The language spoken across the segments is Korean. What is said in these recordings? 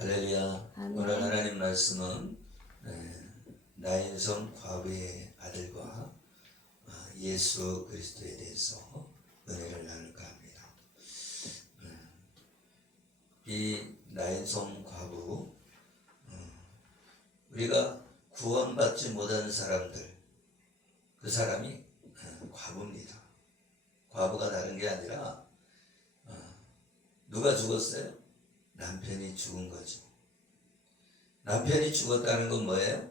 할렐루야. 아멘. 오늘 하나님 말씀은 나인성 과부의 아들과 예수 그리스도에 대해서 은혜를 나눌까 합니다. 이 나인성 과부, 우리가 구원받지 못한 사람들, 그 사람이 과부입니다. 과부가 다른 게 아니라 누가 죽었어요? 남편이 죽은 거죠. 남편이 죽었다는 건 뭐예요?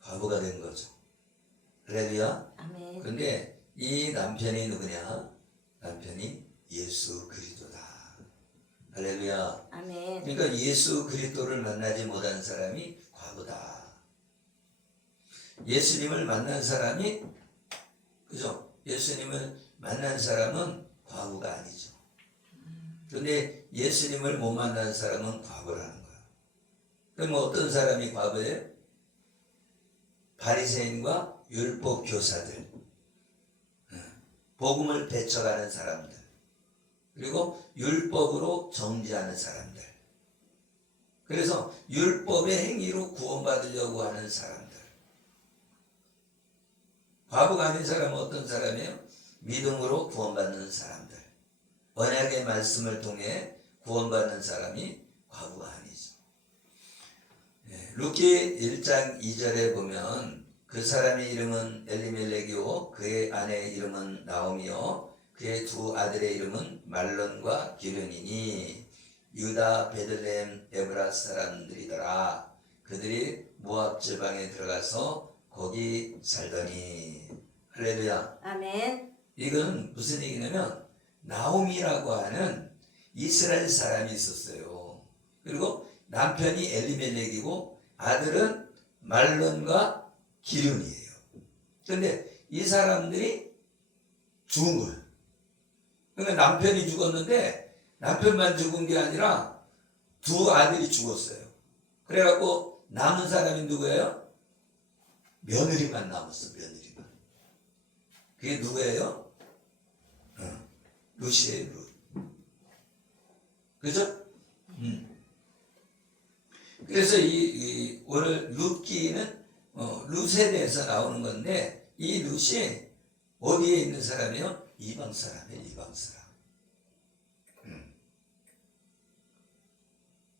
과부가 된 거죠. 할렐루야. 아멘. 그런데 이 남편이 누구냐? 남편이 예수 그리스도다. 할렐루야. 아멘. 그러니까 예수 그리스도를 만나지 못한 사람이 과부다. 예수님을 만난 사람이, 그죠? 예수님을 만난 사람은 과부가 아니죠. 그런데 예수님을 못 만난 사람은 과부라는 거야. 그럼 어떤 사람이 과부예요? 바리새인과 율법 교사들, 복음을 배척하는 사람들, 그리고 율법으로 정죄하는 사람들. 그래서 율법의 행위로 구원받으려고 하는 사람들. 과부가 아닌 사람은 어떤 사람이에요? 믿음으로 구원받는 사람들. 언약의 말씀을 통해 구원받는 사람이 과부가 아니죠. 루키 1장 2절에 보면 그 사람의 이름은 엘리멜렉이요 그의 아내의 이름은 나오미요 그의 두 아들의 이름은 말론과 기련이니 유다 베들레헴 에브라 사람들이더라. 그들이 모압 지방에 들어가서 거기 살더니. 할렐루야. 아멘. 이건 무슨 얘기냐면 나오미라고 하는 이스라엘 사람이 있었어요. 그리고 남편이 엘리멜렉이고 아들은 말론과 기륜이에요. 그런데 이 사람들이 죽은 거예요. 그러니까 남편이 죽었는데 남편만 죽은 게 아니라 두 아들이 죽었어요. 그래갖고 남은 사람이 누구예요? 며느리만 남았어. 며느리만. 그게 누구예요? 룻이에요. 룻. 그죠? 그래서 오늘 룻기는 룻에 대해서 나오는 건데 이 룻이 어디에 있는 사람이에요? 이방 사람이에요. 이방 사람.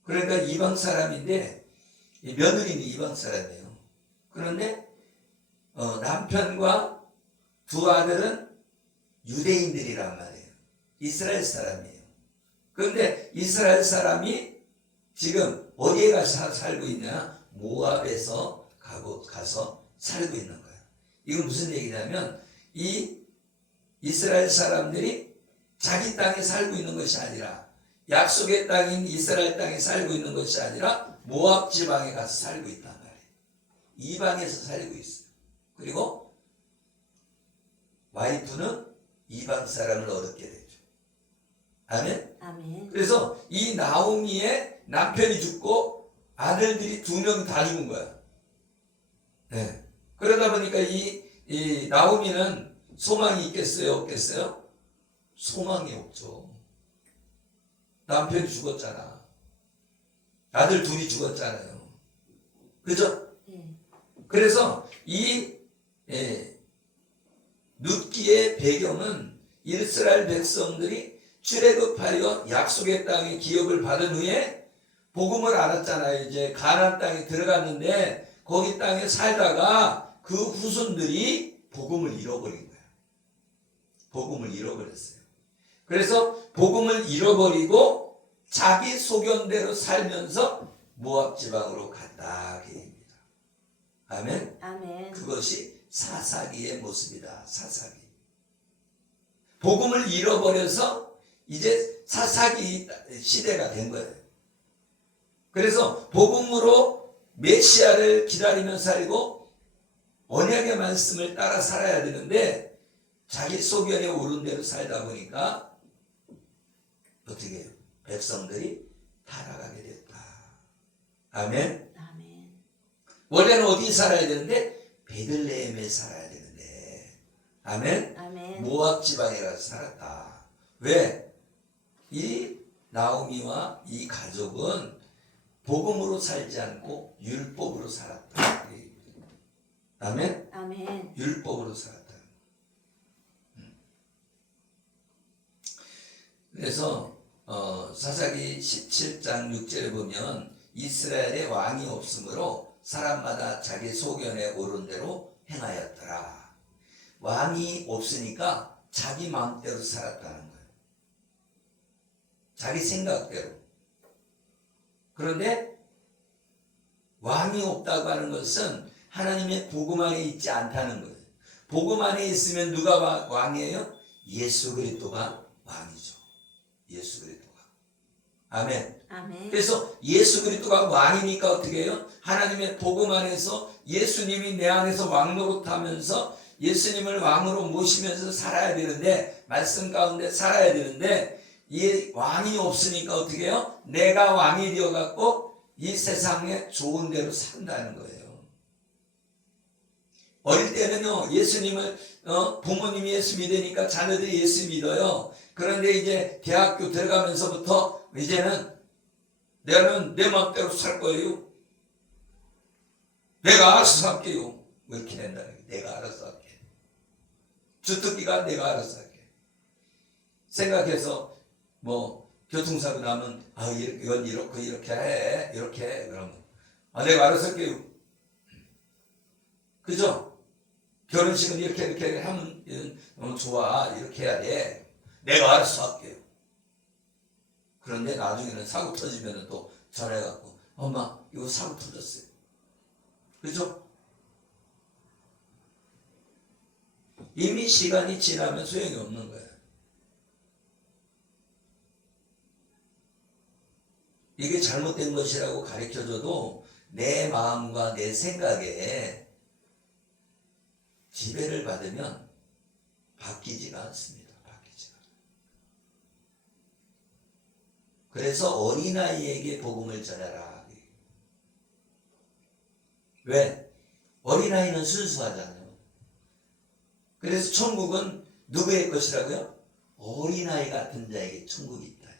그러니까 이방 사람인데 며느리는 이방 사람이에요. 그런데 남편과 두 아들은 유대인들이란 말이에요. 이스라엘 사람이에요. 그런데 이스라엘 사람이 지금 어디에 가서 살고 있냐? 모압에서 가서 살고 있는 거예요. 이건 무슨 얘기냐면 이 이스라엘 사람들이 자기 땅에 살고 있는 것이 아니라 약속의 땅인 이스라엘 땅에 살고 있는 것이 아니라 모압 지방에 가서 살고 있단 말이에요. 이방에서 살고 있어요. 그리고 와이프는 이방 사람을 얻게 되죠. 아멘? 아멘. 그래서 이 나오미의 남편이 죽고 아들들이 두 명 다 죽은 거야. 네. 그러다 보니까 이 나오미는 소망이 있겠어요? 없겠어요? 소망이 없죠. 남편이 죽었잖아. 아들 둘이 죽었잖아요. 그죠? 그래서 이 룻기의 배경은 이스라엘 백성들이 출애굽하여 약속의 땅에 기업을 받은 후에 복음을 알았잖아요. 이제 가나안 땅에 들어갔는데 거기 땅에 살다가 그 후손들이 복음을 잃어버린 거야. 복음을 잃어버렸어요. 그래서 복음을 잃어버리고 자기 소견대로 살면서 모압 지방으로 갔다 그 얘기입니다. 아멘. 아멘. 그것이 사사기의 모습이다. 사사기. 복음을 잃어버려서 이제 사사기 시대가 된 거예요. 그래서 복음으로 메시아를 기다리며 살고 언약의 말씀을 따라 살아야 되는데 자기 소견에 오른 대로 살다 보니까 어떻게 해요? 백성들이 타락하게 됐다. 아멘. 아멘. 원래는 어디 살아야 되는데 베들레헴에 살아야 되는데 아멘. 아멘. 모압 지방에 가서 살았다. 왜? 이 나오미와 이 가족은 복음으로 살지 않고 율법으로 살았다. 아멘? 아멘. 율법으로 살았다. 그래서 사사기 17장 6절에 보면 이스라엘에 왕이 없으므로 사람마다 자기 소견에 오른 대로 행하였더라. 왕이 없으니까 자기 마음대로 살았다는 거예요. 자기 생각대로. 그런데 왕이 없다고 하는 것은 하나님의 복음 안에 있지 않다는 거예요. 복음 안에 있으면 누가 왕이에요? 예수 그리스도가 왕이죠. 예수 그리스도가. 아멘. 아멘. 그래서 예수 그리스도가 왕이니까 어떻게 해요? 하나님의 복음 안에서 예수님이 내 안에서 왕 노릇하면서 예수님을 왕으로 모시면서 살아야 되는데, 말씀 가운데 살아야 되는데, 이 왕이 없으니까 어떻게 해요? 내가 왕이 되어갖고 이 세상에 좋은 대로 산다는 거예요. 어릴 때는요, 예수님을, 부모님이 예수 믿으니까 자녀들이 예수 믿어요. 그런데 이제 대학교 들어가면서부터 이제는 나는 내 마음대로 살 거예요. 내가 알아서 살게요. 뭐 이렇게 된다는 거예요. 내가 알아서 할게. 주특기가 내가 알아서 할게. 생각해서 뭐 교통사고 나면 이건 이렇게 해. 이렇게 해. 그러면 내가 알아서 할게요. 그죠? 결혼식은 이렇게 하면 좋아. 이렇게 해야 돼. 내가 알아서 할게요. 그런데 나중에는 사고 터지면 또 전화해갖고 엄마 이거 사고 터졌어요. 그죠? 이미 시간이 지나면 소용이 없는 거예요. 이게 잘못된 것이라고 가르쳐줘도 내 마음과 내 생각에 지배를 받으면 바뀌지가 않습니다. 바뀌지가. 그래서 어린아이에게 복음을 전하라. 왜? 어린아이는 순수하잖아요. 그래서 천국은 누구의 것이라고요? 어린아이 같은 자에게 천국이 있다.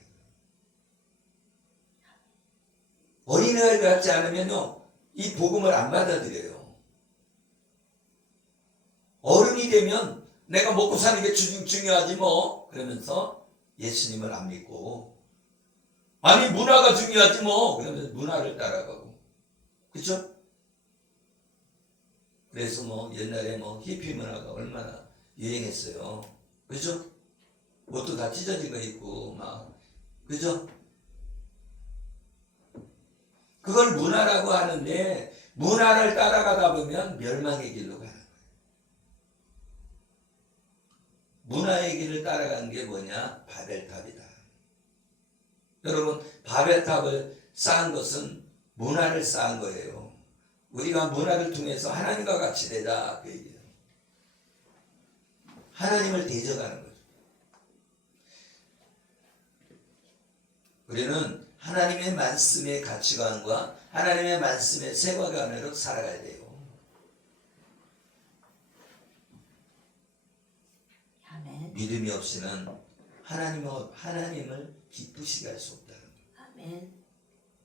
어린아이 같지 않으면요, 이 복음을 안 받아들여요. 어른이 되면 내가 먹고 사는 게 중요하지 뭐, 그러면서 예수님을 안 믿고, 아니 문화가 중요하지 뭐, 그러면서 문화를 따라가고, 그렇죠? 그래서 뭐 옛날에 뭐 히피 문화가 얼마나 유행했어요. 그죠? 옷도 다 찢어진 거 입고 막, 그죠? 그걸 문화라고 하는데 문화를 따라가다 보면 멸망의 길로 가는 거예요. 문화의 길을 따라가는 게 뭐냐? 바벨탑이다. 여러분, 바벨탑을 쌓은 것은 문화를 쌓은 거예요. 우리가 문화를 통해서 하나님과 같이 되자, 그 얘기예요. 하나님을 대적하는 거죠. 우리는 하나님의 말씀의 가치관과 하나님의 말씀의 세계관으로 살아가야 돼요. 아멘. 믿음이 없이는 하나님을 기쁘시게 할 수 없다는 거예요. 아멘.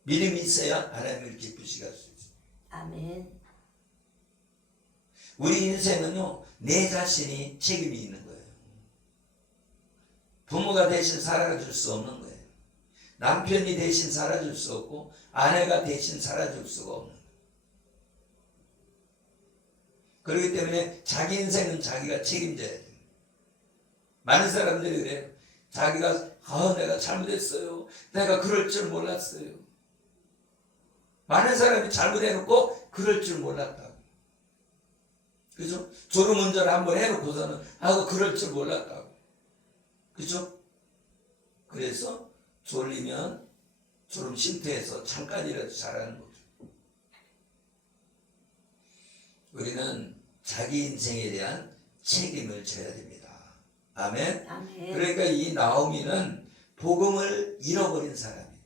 믿음이 있어야 하나님을 기쁘시게 할 수 있어요. 아멘. 우리 인생은요, 내 자신이 책임이 있는 거예요. 부모가 대신 살아줄 수 없는 거예요. 남편이 대신 살아줄 수 없고 아내가 대신 살아줄 수가 없는 거예요. 그렇기 때문에 자기 인생은 자기가 책임져야 돼요. 많은 사람들이 그래요. 자기가 내가 잘못했어요. 내가 그럴 줄 몰랐어요. 많은 사람이 잘못해놓고 그럴 줄 몰랐다고. 그죠? 졸음운전을 한번 해놓고서는 그럴 줄 몰랐다고. 그죠? 그래서 졸리면 졸음 쉼터에서 잠깐이라도 자라는 거죠. 우리는 자기 인생에 대한 책임을 져야 됩니다. 아멘? 아멘. 그러니까 이 나오미는 복음을 잃어버린 사람이에요.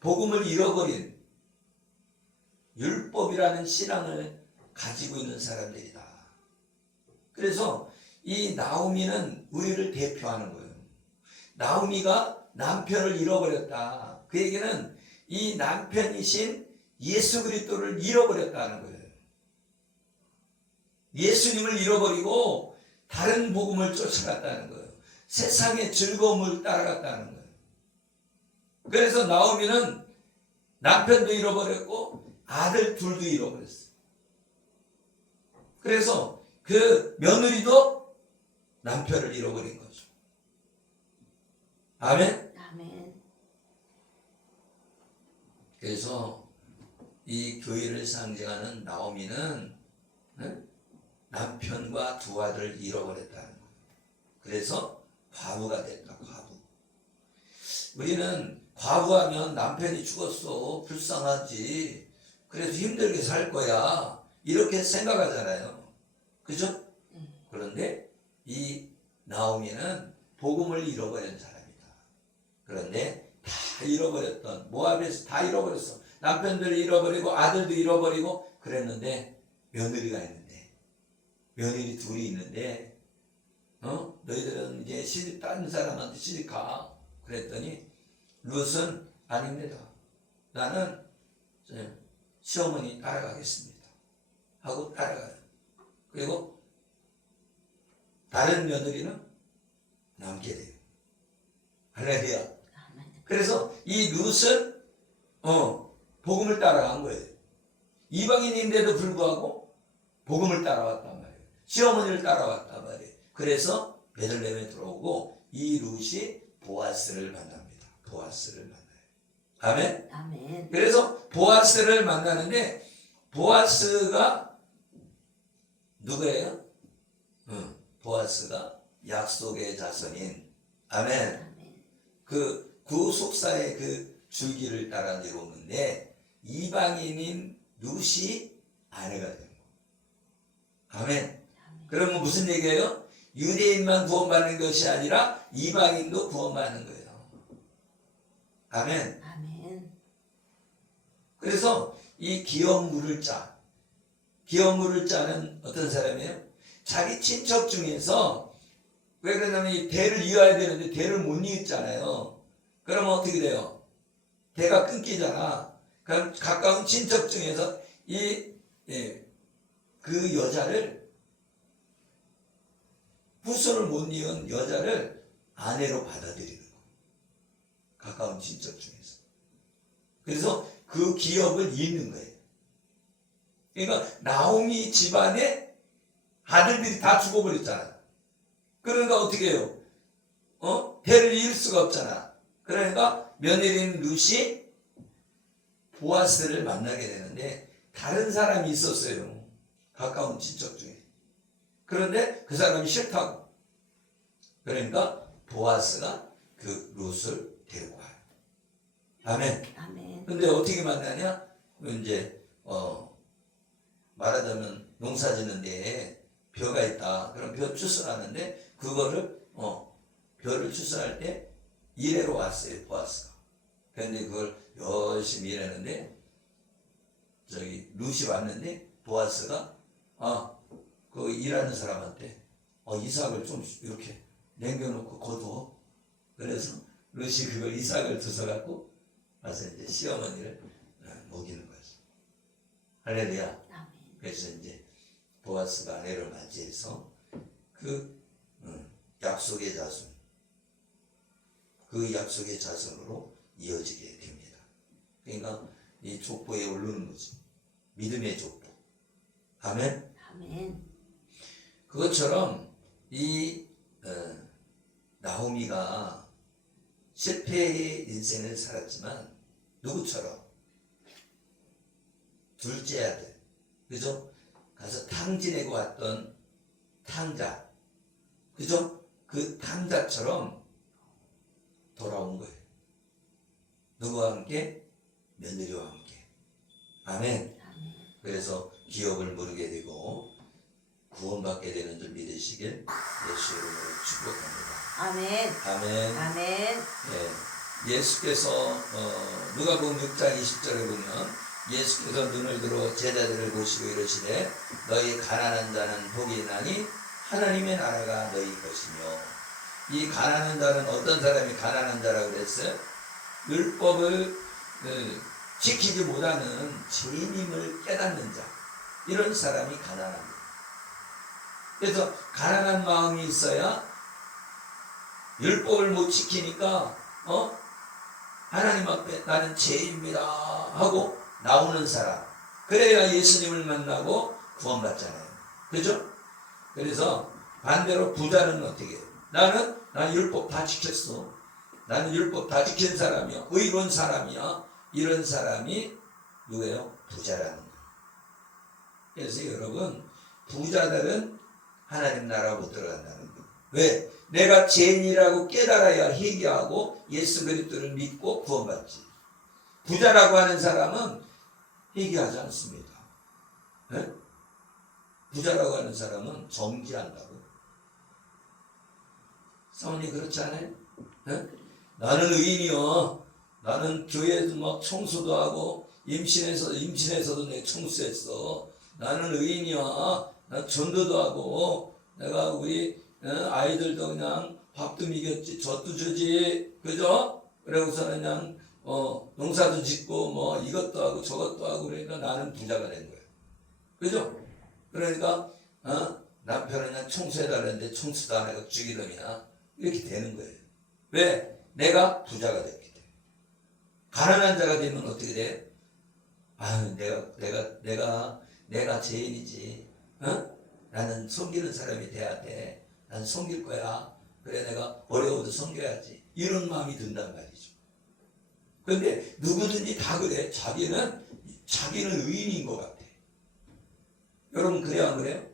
복음을 잃어버린 율법이라는 신앙을 가지고 있는 사람들이다. 그래서 이 나오미는 우리를 대표하는 거예요. 나오미가 남편을 잃어버렸다. 그 얘기는 이 남편이신 예수 그리스도를 잃어버렸다는 거예요. 예수님을 잃어버리고 다른 복음을 쫓아갔다는 거예요. 세상의 즐거움을 따라갔다는 거예요. 그래서 나오미는 남편도 잃어버렸고 아들 둘도 잃어버렸어요. 그래서 그 며느리도 남편을 잃어버린 거죠. 아멘? 아멘. 그래서 이 교회를 상징하는 나오미는 남편과 두 아들을 잃어버렸다는 거예요. 그래서 과부가 됐다. 과부. 우리는 과부하면 남편이 죽었어. 불쌍하지. 그래서 힘들게 살 거야. 이렇게 생각하잖아요. 그죠? 그런데 이 나오미는 복음을 잃어버린 사람이다. 그런데 다 잃어버렸던 모압에서 다 잃어버렸어. 남편들을 잃어버리고 아들도 잃어버리고 그랬는데 며느리가 있는데 며느리 둘이 있는데 너희들은 이제 시집 다른 사람한테 시집 가. 그랬더니 룻은 아닙니다. 나는 시어머니 따라가겠습니다. 하고 따라가요. 그리고 다른 며느리는 남게 돼요. 할렐루야. 아멘. 그래서 이 룻은 복음을 따라간 거예요. 이방인인데도 불구하고 복음을 따라왔단 말이에요. 시어머니를 따라왔단 말이에요. 그래서 베들레헴에 들어오고 이 룻이 보아스를 만납니다. 보아스를 만나요. 아멘. 아멘. 그래서 보아스를 만나는데 보아스가 누구예요? 보아스가 약속의 자손인 아멘. 아멘. 그 구속사의 그 줄기를 따라 내려오는데 이방인인 룻이 아내가 된 거. 아멘. 그러면 무슨 얘기예요? 유대인만 구원받는 것이 아니라 이방인도 구원받는 거예요. 아멘. 아멘. 그래서 이 기업 물을 자. 기업 물을 자는 어떤 사람이에요? 자기 친척 중에서 왜 그러냐면 이 대를 이어야 되는데 대를 못 이었잖아요. 그러면 어떻게 돼요? 대가 끊기잖아. 그럼 가까운 친척 중에서 그 여자를 후손을 못 이은 여자를 아내로 받아들이는 거예요. 가까운 친척 중에서. 그래서 그 기업을 잇는 거예요. 그러니까 나오미 집안에 아들들이 다 죽어버렸잖아. 그러니까 어떻게 해요? 대를 이을 수가 없잖아. 그러니까 며느리인 룻이 보아스를 만나게 되는데 다른 사람이 있었어요. 가까운 친척 중에. 그런데 그 사람이 싫다고. 그러니까 보아스가 그 룻을 데리고 와요. 아멘. 아멘. 근데 어떻게 만나냐? 이제 말하자면 농사 짓는데 벼가 있다. 그럼 벼 추수하는데 그거를 벼를 추수할 때 일하러 왔어요. 보아스가. 그런데 그걸 열심히 일하는데 저기 룻이 왔는데 보아스가 그 일하는 사람한테 이삭을 좀 이렇게 남겨놓고 거두어. 그래서 룻이 그걸 이삭을 주워갖고 와서 이제 시어머니를 먹이는 거죠. 할렐루야. 아멘. 그래서 이제 보아스가 아내를 맞이해서 그 약속의 자손, 그 약속의 자손으로 이어지게 됩니다. 그러니까 이 족보에 오르는 거죠. 믿음의 족보. 아멘. 아멘. 그것처럼 이 나오미가 실패의 인생을 살았지만 누구처럼 둘째 아들, 그죠? 가서 탕 지내고 왔던 탕자, 그죠? 그 탕자처럼 돌아온 거예요. 누구와 함께? 며느리와 함께. 아멘. 아멘. 그래서 기업을 모르게 되고 구원받게 되는 줄 믿으시길 예수 이름으로 축복합니다. 아멘. 아멘. 아멘. 예수께서 누가복음 6장 20절에 보면 예수께서 눈을 들어 제자들을 보시고 이르시되 너희 가난한 자는 복이 있나니 하나님의 나라가 너희 것이며 이 가난한 자는 어떤 사람이 가난한 자라고 그랬어요? 율법을 지키지 못하는 죄인임을 깨닫는 자, 이런 사람이 가난합니다. 그래서 가난한 마음이 있어야 율법을 못 지키니까 하나님 앞에 나는 죄인입니다 하고 나오는 사람, 그래야 예수님을 만나고 구원받잖아요. 그죠? 그래서 반대로 부자는 어떻게 해요? 나는 율법 다 지켰어. 나는 율법 다 지킨 사람이야. 의로운 사람이야. 이런 사람이 누구예요? 부자라는 거예요. 그래서 여러분, 부자들은 하나님 나라 못 들어간다는 거예요. 왜? 내가 죄인이라고 깨달아야 회개하고 예수 그리스도를 믿고 구원받지. 부자라고 하는 사람은 회개하지 않습니다. 네? 부자라고 하는 사람은 정지한다고. 사모님 그렇지 않아요? 네? 나는 의인이요. 나는 교회에서 막 청소도 하고 임신에서도 내가 청소했어. 나는 의인이야. 나 전도도 하고 내가 우리 아이들도 그냥 밥도 먹였지, 젖도 주지, 그죠? 그러고서는 그냥 농사도 짓고 뭐 이것도 하고 저것도 하고 그러니까 나는 부자가 된 거예요. 그죠? 그러니까 남편은 그냥 청소해달라는데 청소도 안 하고 죽이더니야. 이렇게 되는 거예요. 왜? 내가 부자가 됐기 때문에. 가난한 자가 되면 어떻게 돼? 내가 죄인이지. 나는 섬기는 사람이 돼야 돼. 난 섬길 거야. 그래, 내가 어려워도 섬겨야지. 이런 마음이 든단 말이죠. 그런데 누구든지 다 그래. 자기는 의인인 것 같아. 여러분 그래요, 안 그래요?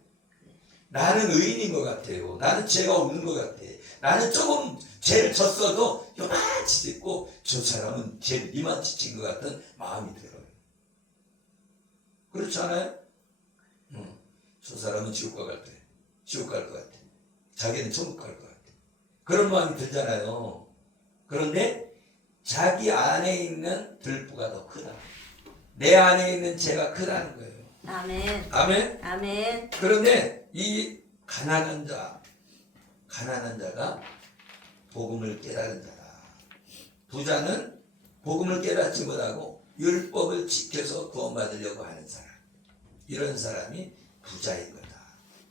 나는 의인인 것 같아요. 나는 죄가 없는 것 같아. 나는 조금 죄를 졌어도 요만치 짓고 저 사람은 죄를 이만치 진 것 같은 마음이 들어요. 그렇지 않아요? 저 사람은 지옥 갈 것 같아. 자기는 천국 갈 것 같아. 그런 마음이 들잖아요. 그런데 자기 안에 있는 들보가 더 크다. 내 안에 있는 죄가 크다는 거예요. 아멘. 아멘? 아멘. 그런데 이 가난한 자가 복음을 깨달은 자라. 부자는 복음을 깨닫지 못하고 율법을 지켜서 구원받으려고 하는 사람. 이런 사람이 부자인 거다.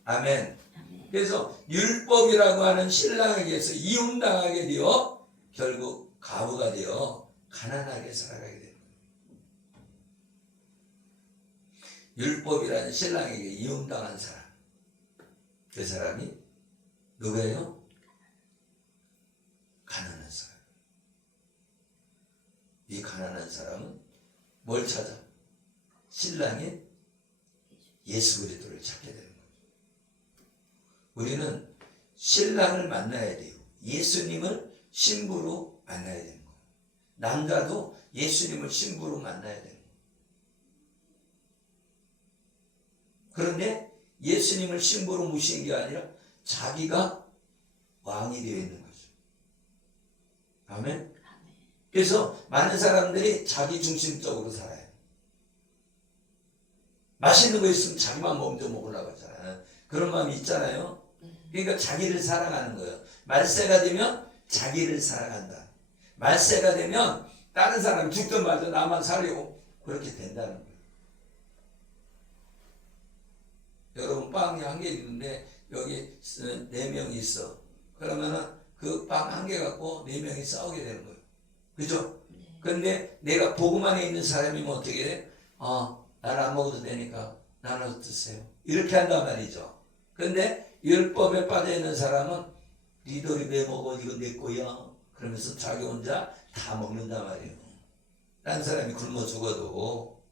아멘. 아멘. 그래서 율법이라고 하는 신랑에게서 이용당하게 되어 결국 가부가 되어 가난하게 살아가게 됩니다. 율법이라는 신랑에게 이용당한 사람, 그 사람이 누구예요? 가난한 사람. 이 가난한 사람은 뭘 찾아? 신랑의 예수 그리스도를 찾게 되는 거죠. 우리는 신랑을 만나야 돼요. 예수님을 신부로 만나야 되는 거예요. 남자도 예수님을 신부로 만나야 되는 거예요. 그런데 예수님을 신부로 모시는 게 아니라 자기가 왕이 되어 있는 거죠. 아멘? 그래서 많은 사람들이 자기 중심적으로 살아요. 맛있는 거 있으면 자기만 먼저 먹으려고 하잖아요. 그런 마음이 있잖아요. 그러니까 자기를 사랑하는 거예요. 말세가 되면 자기를 사랑한다. 말세가 되면 다른 사람 죽든 말든 나만 살려고 그렇게 된다는 거예요. 여러분 빵이 한 개 있는데 여기 4명이 있어. 그러면은 그 빵 한 개 갖고 4명이 싸우게 되는 거예요. 그죠? 그런데 내가 복음 안에 있는 사람이면 어떻게 돼? 나는 안 먹어도 되니까 나눠서 드세요. 이렇게 한단 말이죠. 그런데 율법에 빠져 있는 사람은 니들이 왜 먹어? 이건 내 거야. 그러면서 자기 혼자 다 먹는단 말이에요. 딴 사람이 굶어 죽어도.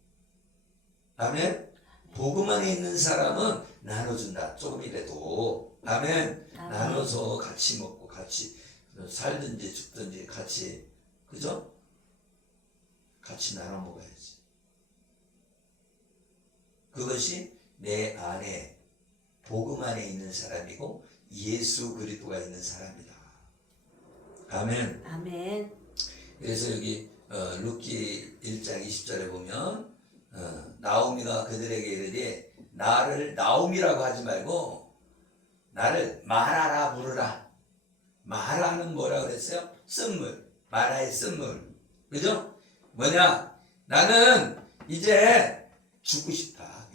아멘? 복음 안에 있는 사람은 나눠준다. 조금이라도. 아멘. 나눠서 같이 먹고 같이 살든지 죽든지 같이, 그죠? 같이 나눠 먹어야지. 그것이 내 안에 복음 안에 있는 사람이고 예수 그리스도가 있는 사람이다. 아멘. 아멘. 그래서 여기 룻기 1장 20절에 보면 나오미가 그들에게 이르되 나를 나오미라고 하지 말고 나를 마라라 부르라. 마라는 뭐라 그랬어요? 쓴물. 마라의 쓴물. 그죠? 뭐냐? 나는 이제 죽고 싶다.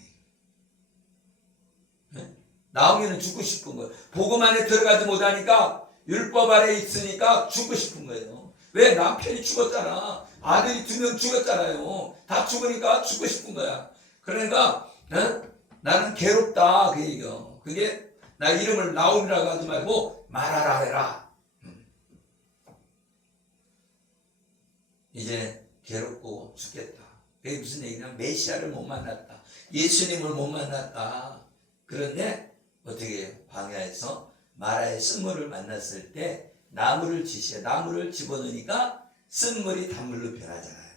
네? 나오미는 죽고 싶은 거예요. 복음 안에 들어가지 못하니까 율법 아래 있으니까 죽고 싶은 거예요. 왜? 남편이 죽었잖아. 아들이 2명 죽었잖아요. 다 죽으니까 죽고 싶은 거야. 그러니까 나는 괴롭다 그 얘기요. 그게 나 이름을 나옴이라고 하지 말고 말하라 해라. 이제 괴롭고 죽겠다. 그게 무슨 얘기냐? 메시아를 못 만났다. 예수님을 못 만났다. 그런데 어떻게 해요? 광야에서 마라의 쓴물을 만났을 때 나무를 지시해. 나무를 집어넣으니까 쓴물이 단물로 변하잖아요.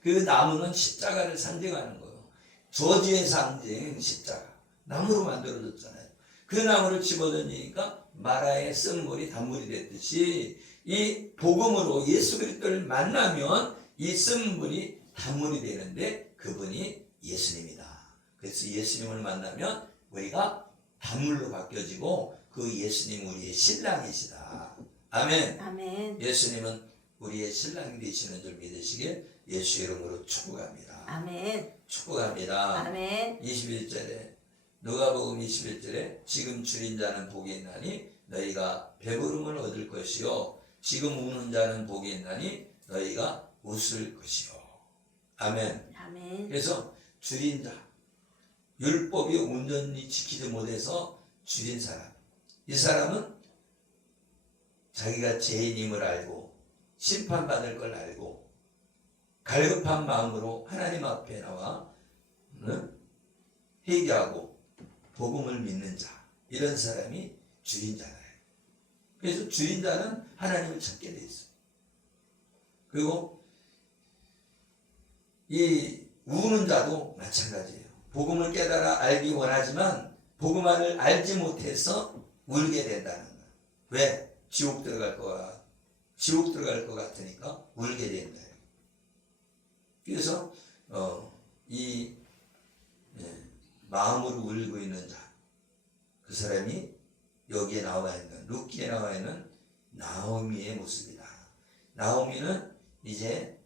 그 나무는 십자가를 상징하는 거예요. 저주의 상징 십자가. 나무로 만들어졌잖아요. 그 나무를 집어넣으니까 마라의 쓴물이 단물이 됐듯이 이 복음으로 예수 그리스도를 만나면 이 쓴물이 단물이 되는데 그분이 예수님이다. 그래서 예수님을 만나면 우리가 단물로 바뀌어지고 그 예수님 우리의 신랑이시다. 아멘. 아멘. 예수님은 우리의 신랑이 되시는 줄 믿으시길 예수 이름으로 축복합니다. 아멘. 축복합니다. 아멘. 21절에 누가복음 21절에 지금 줄인 자는 복이 있나니 너희가 배부름을 얻을 것이요 지금 우는 자는 복이 있나니 너희가 웃을 것이요. 아멘. 아멘. 그래서 줄인 자, 율법이 온전히 지키지 못해서 줄인 사람, 이 사람은 자기가 죄인임을 알고 심판받을 걸 알고 갈급한 마음으로 하나님 앞에 나와 회개하고 복음을 믿는 자, 이런 사람이 줄인 자예요. 그래서 줄인 자는 하나님을 찾게 돼 있어요. 그리고 이 우는 자도 마찬가지예요. 복음을 깨달아 알기 원하지만 복음을 알지 못해서 울게 된다는 거예요. 왜? 지옥 들어갈 것 같으니까 울게 된다. 그래서 이 마음으로 울고 있는 자, 그 사람이 여기에 나와 있는 룻기에 나와 있는 나오미의 모습이다. 나오미는 이제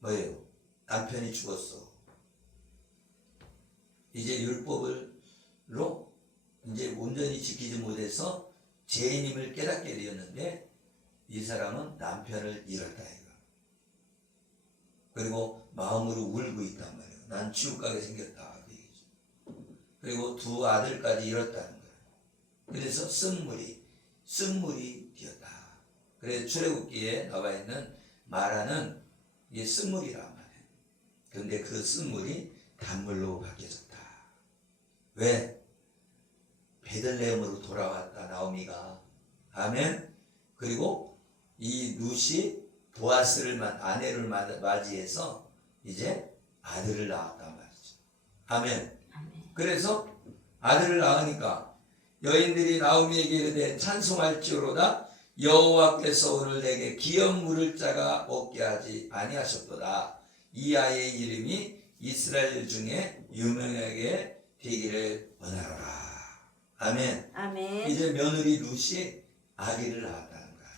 뭐예요? 남편이 죽었어. 이제 율법으로 이제 온전히 지키지 못해서 죄인임을 깨닫게 되었는데 이 사람은 남편을 잃었다 이거. 그리고 마음으로 울고 있단 말이에요. 난 지옥 가게 생겼다. 그리고 2 아들까지 잃었다는 거예요. 그래서 쓴물이 되었다. 그래서 출애굽기에 나와 있는 마라는 이게 쓴물이란 말이에요. 그런데 그 쓴물이 단물로 바뀌어졌다. 왜? 베들레헴으로 돌아왔다 나오미가. 아멘. 그리고 이 룻이 보아스를 아내를 맞이해서 이제 아들을 낳았단 말이죠. 아멘. 그래서 아들을 낳으니까 여인들이 나오미에게 이르되 찬송할지어로다 여호와께서 오늘 내게 기업 물을 자가 없게 하지 아니하셨도다. 이 아이의 이름이 이스라엘 중에 유명하게 되기를 원하노라. 아멘. 아멘. 이제 며느리 룻이 아기를 낳았다는 거야.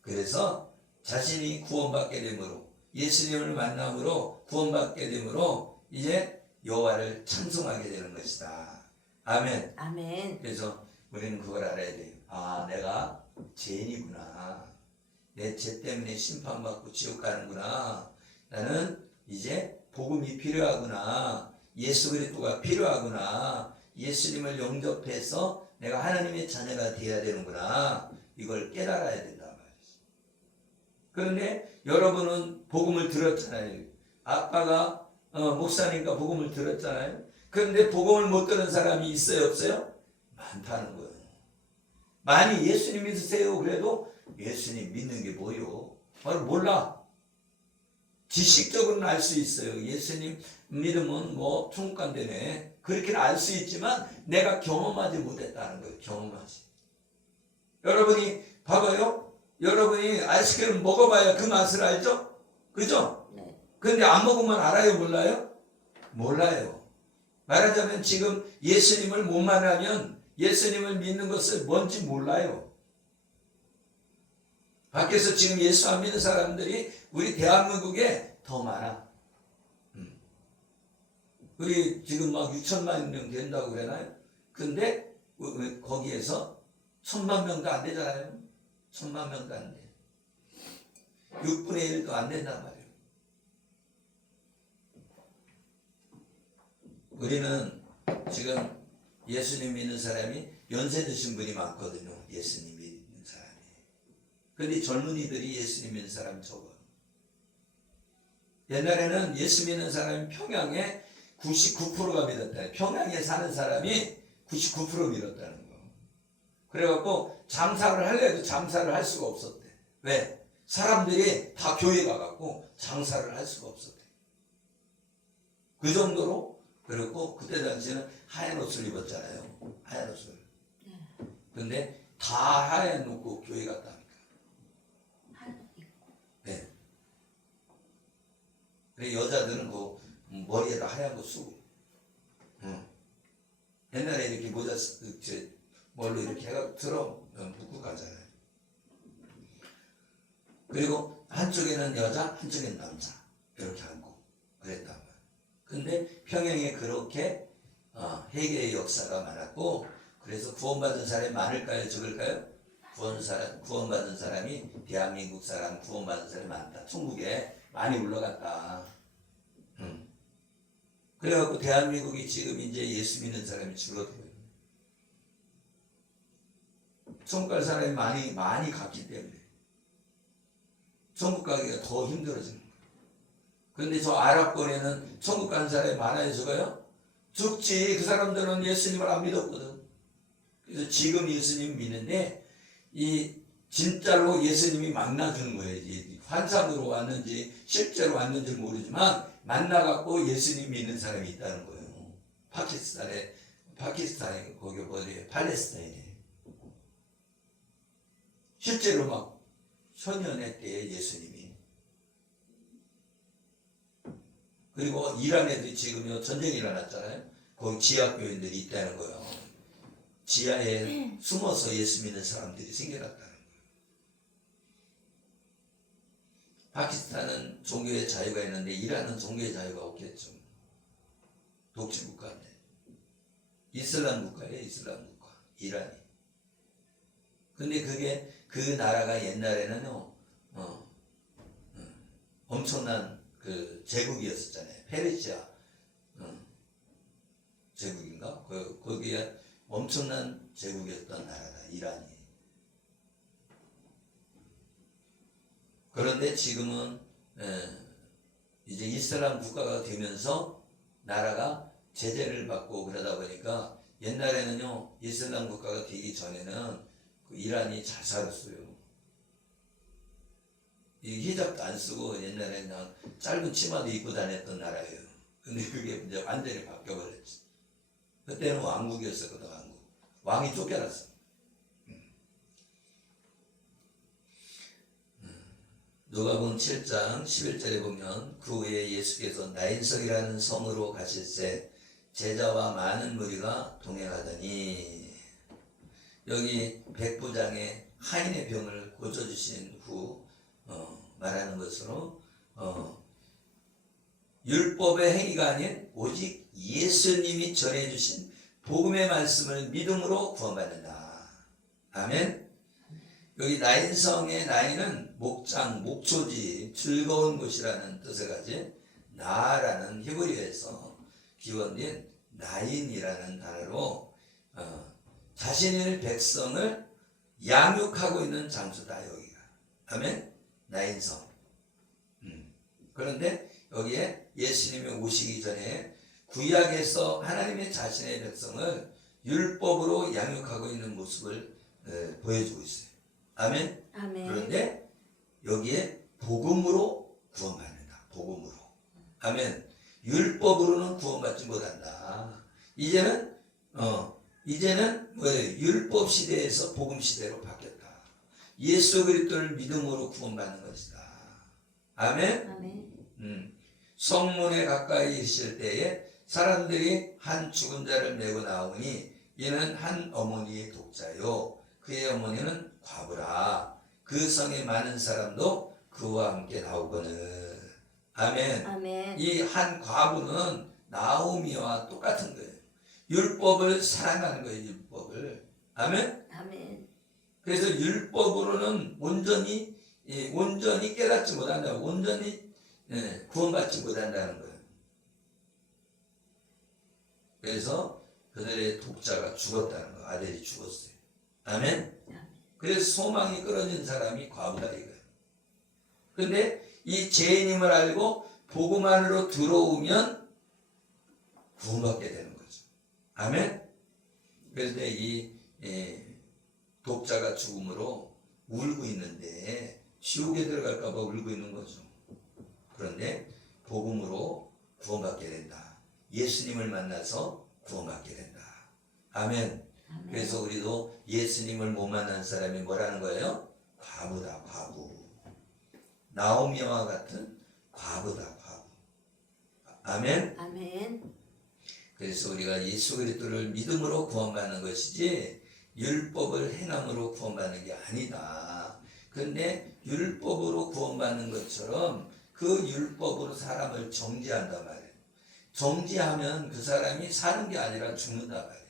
그래서 자신이 구원받게 되므로 예수님을 만남으로 구원받게 되므로 이제 여호와를 찬송하게 되는 것이다. 아멘. 아멘. 그래서 우리는 그걸 알아야 돼요. 아, 내가 죄인이구나. 내 죄 때문에 심판받고 지옥 가는구나. 나는 이제 복음이 필요하구나. 예수 그리스도가 필요하구나. 예수님을 영접해서 내가 하나님의 자녀가 되어야 되는구나. 이걸 깨달아야 된단 말이죠. 그런데 여러분은 복음을 들었잖아요. 아빠가 목사님과 복음을 들었잖아요. 그런데 복음을 못 들은 사람이 있어요, 없어요? 많다는 거예요. 많이 예수님 믿으세요. 그래도 예수님 믿는 게 뭐요? 몰라. 지식적으로는 알 수 있어요. 예수님 믿으면 뭐 천국 간다네. 그렇게는 알 수 있지만 내가 경험하지 못했다는 거예요. 경험하지. 여러분이 봐봐요. 여러분이 아이스크림 먹어봐야 그 맛을 알죠? 그죠? 네. 그런데 안 먹으면 알아요? 몰라요? 몰라요. 말하자면 지금 예수님을 못 만나면 예수님을 믿는 것을 뭔지 몰라요. 밖에서 지금 예수 안 믿는 사람들이 우리 대한민국에 더 많아. 우리 지금 막 6천만 명 된다고 그러나요? 근데 거기에서 1,000만 명도 안 되잖아요. 1,000만 명도 안 돼. 6분의 1도 안 된단 말이에요. 우리는 지금 예수님 믿는 사람이 연세 드신 분이 많거든요. 예수님 믿는 사람이. 근데 젊은이들이 예수님 믿는 사람이 적어요. 옛날에는 예수 믿는 사람이 평양에 99%가 믿었다. 평양에 사는 사람이 99% 믿었다는 거. 그래갖고 장사를 하려도 장사를 할 수가 없었대. 왜? 사람들이 다 교회 가갖고 장사를 할 수가 없었대. 그 정도로. 그리고 그때 당시에는 하얀 옷을 입었잖아요. 하얀 옷을. 근데 다 하얀 놓고 교회 갔다니까. 네. 그래 여자들은 그 머리에다 하얀 거 쓰고. 옛날에 이렇게 모자 뭘로 이렇게 해가 들어 묶고 가잖아요. 그리고 한쪽에는 여자, 한쪽에는 남자 이렇게 앉고 그랬단 말이에요. 근데 평양에 그렇게 회개의 역사가 많았고, 그래서 구원받은 사람이 많을까요, 적을까요? 구원받은 사람이, 대한민국 사람 구원받은 사람이 많다. 천국에 많이 올라갔다. 그래갖고 대한민국이 지금 이제 예수 믿는 사람이 줄어들어요. 천국 갈 사람이 많이 갔기 때문에 천국 가기가 더 힘들어지는 거예요. 그런데 저 아랍권에는 천국 간 사람이 많아요, 적어요? 적지. 그 사람들은 예수님을 안 믿었거든. 그래서 지금 예수님 믿는데 이 진짜로 예수님이 만나주는 거예요. 환상으로 왔는지 실제로 왔는지 모르지만 만나갖고 예수님 믿는 사람이 있다는 거예요. 파키스탄에 거기 어디에 팔레스타인에 실제로 막 천년의 때에 예수님이. 그리고 이란에도 지금 전쟁이 일어났잖아요. 거기 지하교인들이 있다는 거예요. 지하에 숨어서 예수 믿는 사람들이 생겨났다는 거예요. 파키스탄은 종교의 자유가 있는데 이란은 종교의 자유가 없겠죠. 독재 국가인데. 이슬람 국가예요, 이슬람 국가. 이란이. 근데 그게 그 나라가 옛날에는요, 엄청난 그 제국이었었잖아요. 페르시아 제국인가? 거기에 엄청난 제국이었던 나라다, 이란이. 그런데 지금은 이제 이슬람 국가가 되면서 나라가 제재를 받고 그러다 보니까 옛날에는요, 이슬람 국가가 되기 전에는 그 이란이 잘 살았어요. 이 히잡도 안 쓰고 옛날에 그냥 짧은 치마도 입고 다녔던 나라예요. 근데 그게 이제 완전히 바뀌어버렸지. 그때는 왕국이었었거든, 왕국. 왕이 쫓겨났어. 누가복음 7장 11절에 보면 그 후에 예수께서 나인석이라는 성으로 가실새 제자와 많은 무리가 동행하더니, 여기 백부장의 하인의 병을 고쳐주신 후 말하는 것으로 율법의 행위가 아닌 오직 예수님이 전해주신 복음의 말씀을 믿음으로 구원받는다. 아멘. 여기 나인성의 나인은 목장, 목초지, 즐거운 곳이라는 뜻을 가진 나라는 히브리어에서 기원된 나인이라는 단어로 자신의 백성을 양육하고 있는 장소다, 여기가. 아멘. 나인성. 그런데 여기에 예수님이 오시기 전에 구약에서 하나님의 자신의 백성을 율법으로 양육하고 있는 모습을 보여주고 있어요. 아멘. 아멘. 그런데 여기에 복음으로 구원받는다. 복음으로. 아멘. 율법으로는 구원받지 못한다. 이제는 뭐예요? 율법 시대에서 복음 시대로 바뀌었다. 예수 그리스도를 믿음으로 구원받는 것이다. 아멘. 아멘. 성문에 가까이 있을 때에 사람들이 한 죽은 자를 메고 나오니 이는 한 어머니의 독자요 그의 어머니는 과부라. 그 성에 많은 사람도 그와 함께 나오거늘. 아멘. 아멘. 이 한 과부는 나오미와 똑같은 거예요. 율법을 사랑하는 거예요. 율법을. 아멘. 아멘. 그래서 율법으로는 온전히 깨닫지 못한다. 온전히 구원받지 못한다는 거예요. 그래서 그들의 독자가 죽었다는 거. 아들이 죽었어요. 아멘. 그래서 소망이 끊어진 사람이 과부다 이거예요. 근데 이 죄인임을 알고 복음 안으로 들어오면 구원받게 되는 거죠. 아멘. 그런데 이 독자가 죽음으로 울고 있는데 지옥에 들어갈까 봐 울고 있는 거죠. 그런데 복음으로 구원받게 된다. 예수님을 만나서 구원받게 된다. 아멘. 아멘. 그래서 우리도 예수님을 못 만난 사람이 뭐라는 거예요? 과부다, 과부. 나오미와 같은 과부다, 과부. 아멘. 아멘. 그래서 우리가 예수 그리스도를 믿음으로 구원받는 것이지 율법을 행함으로 구원받는 게 아니다. 그런데 율법으로 구원받는 것처럼 그 율법으로 사람을 정죄한단 말이에요. 정죄하면 그 사람이 사는 게 아니라 죽는단 말이에요.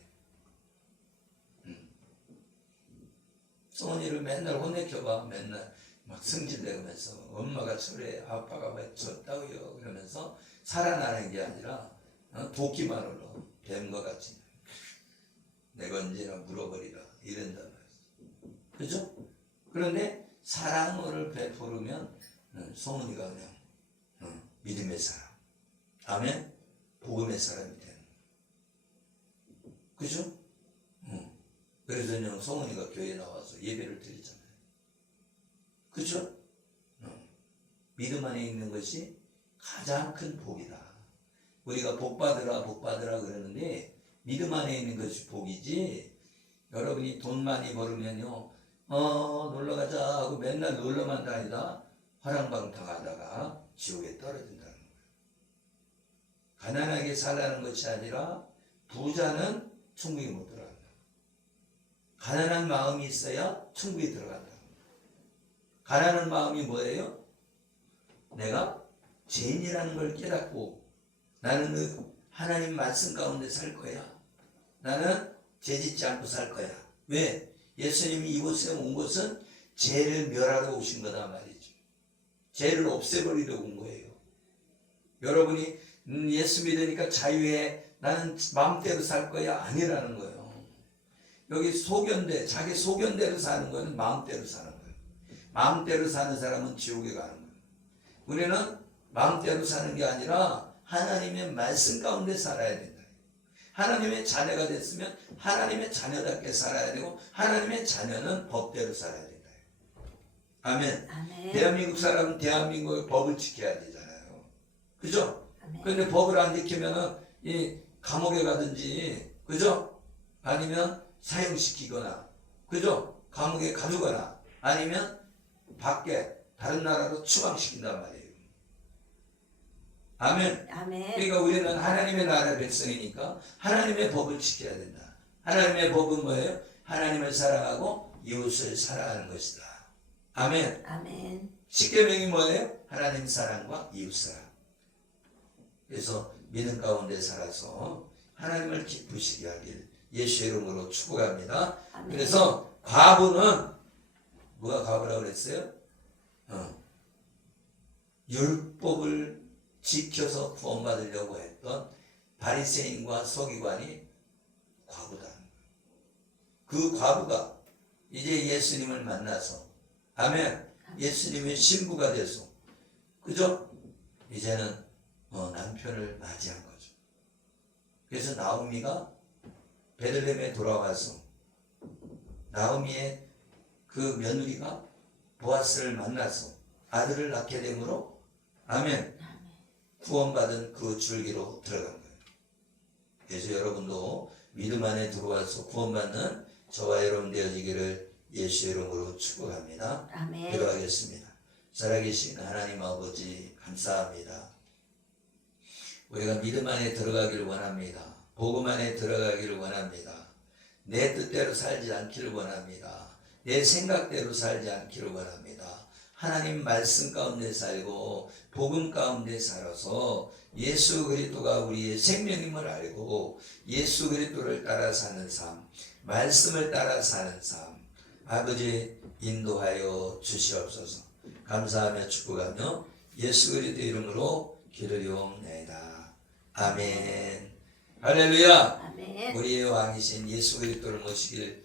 성원이를 맨날 혼내켜봐. 맨날 막 승질내면서 엄마가 저래, 아빠가 왜 졌다고요 그러면서 살아나는 게 아니라 도끼만 올라 뱀과 같이 내가 언제나 물어버리라 이런단 말이죠. 그죠? 그런데 사랑을 베풀으면 성은이가 그냥 믿음의 사람, 아멘, 복음의 사람이 되는 거예요. 그죠? 그래서 성은이가 교회에 나와서 예배를 드리잖아요. 그죠? 믿음 안에 있는 것이 가장 큰 복이다. 우리가 복 받으라 그러는데 믿음 안에 있는 것이 복이지. 여러분이 돈 많이 벌으면요, 놀러 가자 하고 맨날 놀러만 다니다 화랑방탕하다가 지옥에 떨어진다는 거예요. 가난하게 살라는 것이 아니라 부자는 천국에 못 들어간다. 가난한 마음이 있어야 천국에 들어간다. 가난한 마음이 뭐예요? 내가 죄인이라는 걸 깨닫고 나는 하나님 말씀 가운데 살 거야. 나는 죄짓지 않고 살 거야. 왜? 예수님이 이곳에 온 것은 죄를 멸하러 오신 거다 말이죠. 죄를 없애버리려고 온 거예요. 여러분이 예수 믿으니까 자유해, 나는 마음대로 살 거야 아니라는 거예요. 여기 소견대, 자기 소견대로 사는 거는 마음대로 사는 거예요. 마음대로 사는 사람은 지옥에 가는 거예요. 우리는 마음대로 사는 게 아니라 하나님의 말씀 가운데 살아야 된다. 하나님의 자녀가 됐으면 하나님의 자녀답게 살아야 되고 하나님의 자녀는 법대로 살아야 된다. 아멘. 아멘. 대한민국 사람은 대한민국의 법을 지켜야 되잖아요. 그죠? 아멘. 그런데 법을 안 지키면은 이 감옥에 가든지, 그죠? 아니면 사형시키거나, 그죠? 감옥에 가두거나, 아니면 밖에 다른 나라로 추방시킨단 말이에요. 아멘. 아멘. 그러니까 우리는 하나님의 나라 백성이니까 하나님의 법을 지켜야 된다. 하나님의 법은 뭐예요? 하나님을 사랑하고 이웃을 사랑하는 것이다. 아멘. 아멘. 십계명이 뭐예요? 하나님 사랑과 이웃 사랑. 그래서 믿음 가운데 살아서 하나님을 기쁘시게 하길 예수의 이름으로 축복합니다. 아멘. 그래서 과부는 누가 과부라고 그랬어요? 율법을 지켜서 구원받으려고 했던 바리새인과 서기관이 과부다. 그 과부가 이제 예수님을 만나서, 아멘, 예수님의 신부가 돼서, 그죠? 이제는 남편을 맞이한 거죠. 그래서 나오미가 베들레헴에 돌아와서 나오미의 그 며느리가 보아스를 만나서 아들을 낳게 되므로, 아멘, 구원받은 그 줄기로 들어간 거예요. 그래서 여러분도 믿음 안에 들어와서 구원받는 저와 여러분 되어지기를 예수의 이름으로 축복합니다. 아멘. 기도하겠습니다. 살아계신 하나님 아버지 감사합니다. 우리가 믿음 안에 들어가기를 원합니다. 복음 안에 들어가기를 원합니다. 내 뜻대로 살지 않기를 원합니다. 내 생각대로 살지 않기를 원합니다. 하나님 말씀 가운데 살고 복음 가운데 살아서 예수 그리스도가 우리의 생명임을 알고 예수 그리스도를 따라 사는 삶, 말씀을 따라 사는 삶, 아버지 인도하여 주시옵소서. 감사하며 축복하며 예수 그리스도 이름으로 기도리옵나이다. 아멘. 할렐루야. 아멘. 우리의 왕이신 예수 그리스도를 모시길